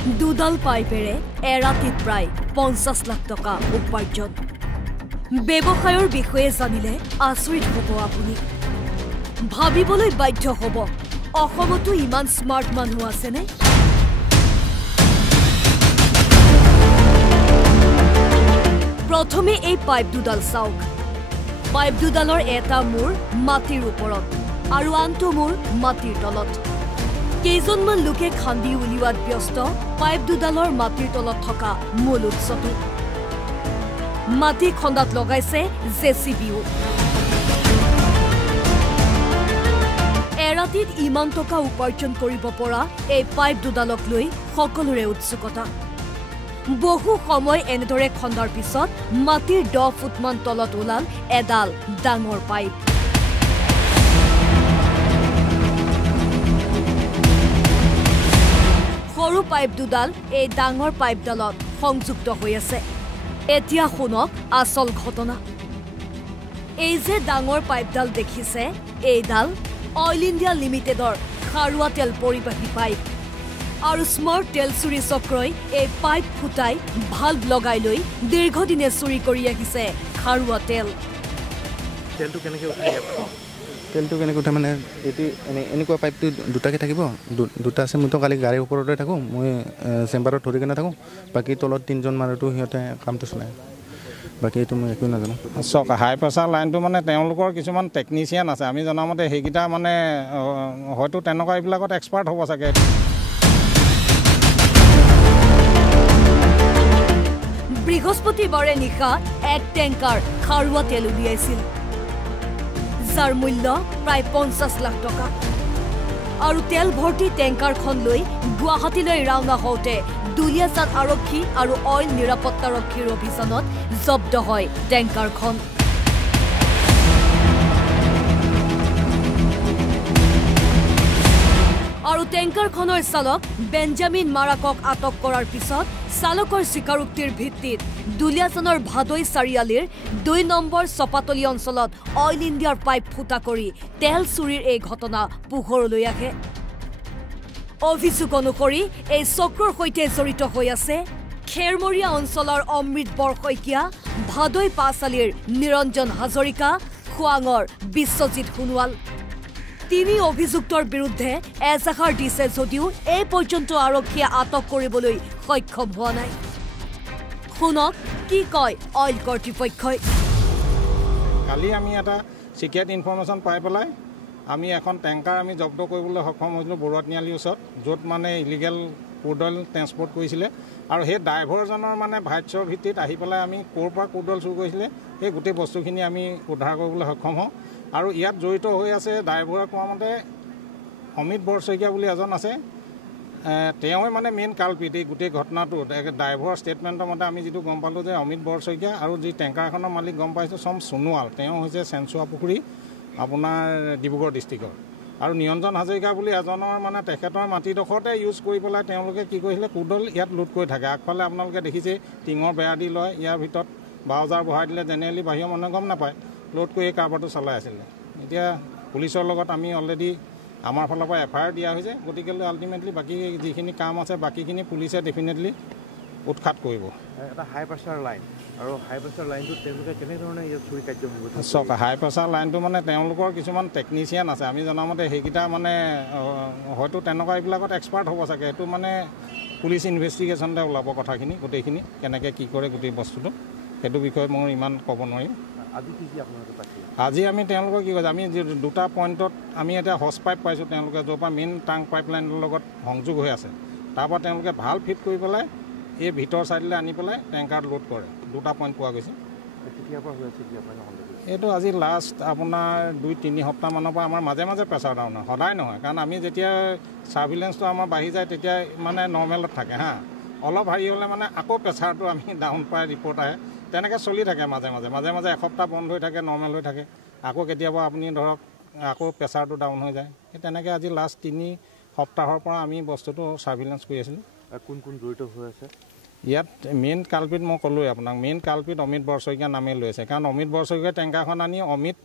দুডাল পাইপেৰে এৰাতিত প্ৰায় 50 লাখ টকা উপাৰ্জন ব্যৱসায়ৰ বিষয়ে জানিলে আচৰিত হ'ব আপুনি ভাবিবলৈ বাধ্য হ'ব অসমতো ইমান স্মাৰ্ট মানুহ আছেনে প্ৰথমে এই পাইপ দুডাল চাওক পাইপ দুডালৰ এটা মূৰ মাটিৰ ওপৰত আৰু আনটো মূৰ মাটিৰ তলত কেইজনমান লোকে খান্দি উলিওৱাত ব্যস্ত পাইপ দুডালৰ মাটিৰ তলত থকা মূল উৎসটো মাটি খন্দাত লগাইছে জেচিবিও এৰাতিত ইমান টকা উপাৰ্জন কৰিব পৰা এই পাইপ দুডালক লৈ সকলোৰে উৎসুকতা বহু সময় এনেদৰে খন্দাৰ পিছত মাটিৰ 10 ফুটমান তলত ওলাল এডাল ডাঙৰ পাইপ সৰু পাইপ দুডাল এই ডাঙৰ পাইপডালত সংযুক্ত হৈ আছে এতিয়া শুনক আসল ঘটনা এই যে ডাঙৰ পাইপডাল দেখিছে এইডাল অইল ইণ্ডিয়া লিমিটেডৰ খাৰুৱা তেল পৰিবাহী পাইপ আৰু স্মাৰ্ট তেল চুৰি চক্ৰই এই পাইপ ফুটাই ভাল্ভ লগাই লৈ দীৰ্ঘদিনে চুৰি কৰি আহিছে খাৰুৱা তেল তেলটো কেনেকৈ উঠে মানে এটি এনেকুৱা পাইপটো দুটাকে থাকিব দুটা আছে মইতো কালি গাড়ীৰ ওপৰতে থাকোঁ মই চেম্বাৰত ধৰি কিনে থাকোঁ বাকী তলত 3জন মানুহটো সিহঁতে কামটো চলায় বাকী এইটো মই একো নাজানো চাওক হাই প্ৰেছাৰ লাইনটো মানে তেওঁলোকৰ কিছুমান টেকনিচিয়ান আছে আমি জনামতে সেইকেইটা মানে হয়তো তেনেকুৱা এইবিলাকত এক্সপাৰ্ট হ'ব চাগে বৃহস্পতিবাৰে নিশা এক টেংকাৰ খাৰুৱা তেল উলিয়াইছিল যাৰ মূল্য প্ৰায় 50 লাখ টকা আৰু তেল ভৰ্তি টেংকাৰখন লৈ গুৱাহাটীলৈ ৰাওনা হওঁতে দুলীয়াজান আৰক্ষী আৰু অইল নিৰাপত্তাৰক্ষীৰ অভিযানত জব্দ হয় টেংকাৰখন আৰু টেংকাৰখনৰ চালক বেঞ্জামিন মাৰাকক আটক কৰাৰ পিছত চালকৰ স্বীকাৰোক্তিৰ ভিত্তিত দুলীয়াজানৰ ভাদৈ চাৰিআলিৰ 2 নম্বৰ চপাতলি অঞ্চলত অইল ইণ্ডিয়াৰ পাইপ ফুটা কৰি তেল চুৰিৰ এই ঘটনা পোহৰলৈ আহে অভিযোগ অনুসৰি এই চক্ৰৰ সৈতে জড়িত হৈ আছে খেৰমৰীয়া অঞ্চলৰ অমৃত বৰশইকীয়া ভাদৈ পাঁচালিৰ নিৰঞ্জন হাজৰিকা খোৱাঙৰ বিশ্বজিৎ সোণোৱাল তিনি অভিযুক্তৰ বিৰুদ্ধে এজাহাৰ দিছে যদিও এই পৰ্যন্ত আৰক্ষীয়ে আটক কৰিবলৈ সক্ষম হোৱা নাই শুনক কি কয় অইল কৰ্তৃপক্ষই কালি আমি এটা সিক্ৰেট ইনফৰমেশ্যন পাই পেলাই আমি এখন টেংকাৰ আমি জব্দ কৰিবলৈ সক্ষম হৈছিলোঁ বৰুৱা তিনিআলিৰ ওচৰত য'ত মানে ইলিগেল ক্ৰুড অইল ট্ৰেন্সপৰ্ট কৰিছিলে আৰু সেই ড্ৰাইভাৰজনৰ মানে ভাষ্যৰ ভিত্তিত আহি পেলাই আমি ক'ৰ পৰা ক্ৰুড অইল চুৰ কৰিছিলে সেই গোটেই বস্তুখিনি আমি উদ্ধাৰ কৰিবলৈ সক্ষম হওঁ আৰু ইয়াত জড়িত হৈ আছে ড্ৰাইভাৰে কোৱা মতে অমিত বৰশইকীয়া বুলি এজন আছে তেওঁৱে মানে মেইন কালপিত এই গোটেই ঘটনাটো ড্ৰাইভাৰৰ ষ্টেটমেণ্টৰ মতে আমি যিটো গম পালোঁ যে অমিত বৰশইকীয়া আৰু যি টেংকাৰখনৰ মালিক গম পাইছোঁ চম সোণোৱাল তেওঁ হৈছে চেনচুৱা পুখুৰী আপোনাৰ ডিব্ৰুগড় ডিষ্ট্ৰিক্টৰ আৰু নিৰঞ্জন হাজৰিকা বুলি এজনৰ মানে তেখেতৰ মাটিডোখৰতে ইউজ কৰি পেলাই তেওঁলোকে কি কৰিছিলে ক্ৰুড অইল ইয়াত লোড কৰি থাকে আগফালে আপোনালোকে দেখিছে টিঙৰ বেৰা দি লয় ইয়াৰ ভিতৰত 12,000 বহাই দিলে জেনেৰেলি বাহিৰৰ মানুহে গম নাপায় লোড কৰি এই কাৰবাৰটো চলাই আছিলে এতিয়া পুলিচৰ লগত আমি অলৰেডি আমাৰ ফালৰ পৰা FIR দিয়া হৈছে গতিকে আল্টিমেটলি বাকী যিখিনি কাম আছে বাকীখিনি পুলিচে ডেফিনেটলি উৎখাত কৰিব এটা হাই প্ৰেছাৰ লাইন আৰু হাই প্ৰেছাৰ লাইনটো তেওঁলোকে কেনেধৰণে ইয়াত চুৰি কাৰ্য কৰিব চাওক হাই প্ৰেছাৰ লাইনটো মানে তেওঁলোকৰ কিছুমান টেকনিচিয়ান আছে আমি জনামতে সেইকেইটা মানে হয়তো তেনেকুৱা এইবিলাকত এক্সপাৰ্ট হ'ব চাগে এইটো মানে পুলিচ ইনভেষ্টিগেশ্যনতে ওলাব কথাখিনি গোটেইখিনি কেনেকৈ কি কৰে গোটেই বস্তুটো সেইটো বিষয়ে মই ইমান ক'ব নোৱাৰিম আজি আমি তেওঁলোকক কি কৈছে আমি দুটা পইণ্টত আমি এতিয়া হজ পাইপ পাইছোঁ তেওঁলোকে য'ৰ পৰা মেইন টাংক পাইপলাইনৰ লগত সংযোগ হৈ আছে তাৰপৰা তেওঁলোকে ভাল ফিট কৰি পেলাই এই ভিতৰ চাইডলৈ আনি পেলাই টেংকাৰত লোড কৰে দুটা পইণ্ট পোৱা গৈছে এইটো আজি লাষ্ট আপোনাৰ 2-3 সপ্তাহমানৰ পৰা আমাৰ মাজে মাজে প্ৰেছাৰ ডাউন হয় সদায় নহয় কাৰণ আমি যেতিয়া ছাৰ্ভিলেঞ্চটো আমাৰ বাঢ়ি যায় তেতিয়া মানে নৰ্মেলত থাকে হা অলপ হেৰি হ'লে মানে আকৌ প্ৰেছাৰটো আমি ডাউন পাই ৰিপৰ্ট আহে তেনেকৈ চলি থাকে মাজে মাজে এসপ্তাহ বন্ধ হৈ থাকে নৰ্মেল হৈ থাকে আকৌ কেতিয়াবা আপুনি ধৰক আকৌ প্ৰেছাৰটো ডাউন হৈ যায় সেই তেনেকৈ আজি লাষ্ট 3 সপ্তাহৰ পৰা আমি বস্তুটো ছাৰ্ভিলেঞ্চ কৰি আছিলোঁ কোন জড়িত হৈ আছে ইয়াত মেইন কালপিত মই ক'লোৱে আপোনাক মেইন কালপিত অমিত বৰশইকীয়া নামে লৈ আছে কাৰণ অমিত বৰশইকীয়া টেংকাৰখন আনি অমিত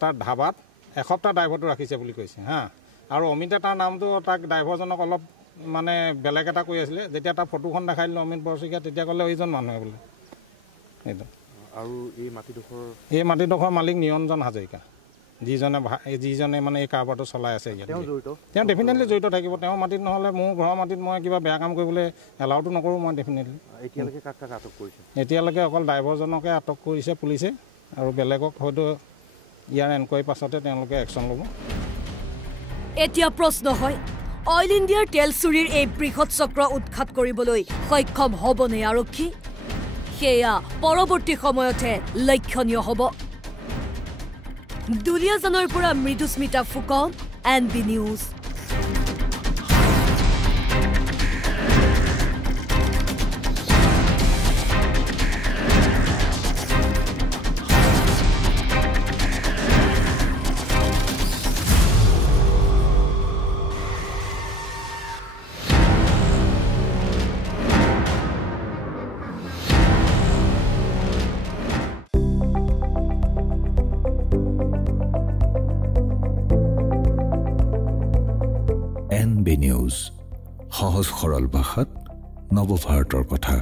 তাৰ ধাবাত এসপ্তাহ ড্ৰাইভাৰটো ৰাখিছে বুলি কৈছে হা আৰু অমিতে তাৰ নামটো তাক ড্ৰাইভাৰজনক অলপ মানে বেলেগ এটা কৈ আছিলে যেতিয়া তাৰ ফটোখন দেখাই দিলোঁ অমিত বৰশইকীয়া তেতিয়া ক'লে এইজন মানুহে বোলে সেইটো আৰু এই মাটিডোখৰ মালিক নিৰঞ্জন হাজৰিকা যিজনে মানে এই কাৰবাৰটো চলাই আছে ইয়াত তেওঁ ডেফিনেটলি জড়িত থাকিব তেওঁ মাটিত নহ'লে মোৰ ঘৰৰ মাটিত মই কিবা বেয়া কাম কৰিবলৈ এলাউটো নকৰোঁ মই ডেফিনেটলি এতিয়ালৈকে অকল ড্ৰাইভাৰজনকে আটক কৰিছে পুলিচে আৰু বেলেগক হয়তো ইয়াৰ এনকুৱাৰী পাছতে তেওঁলোকে একশ্যন ল'ব এতিয়া প্ৰশ্ন হয় অইল ইণ্ডিয়াৰ তেল চুৰিৰ এই বৃহৎ চক্ৰ উৎখাত কৰিবলৈ সক্ষম হ'বনে আৰক্ষী সেয়া পৰৱৰ্তী সময়তহে লক্ষণীয় হ'ব দুলীয়াজানৰ পৰা Mridusmita Phukan NB news NB news সহজ সৰল ভাষাত নৱভাৰতৰ কথা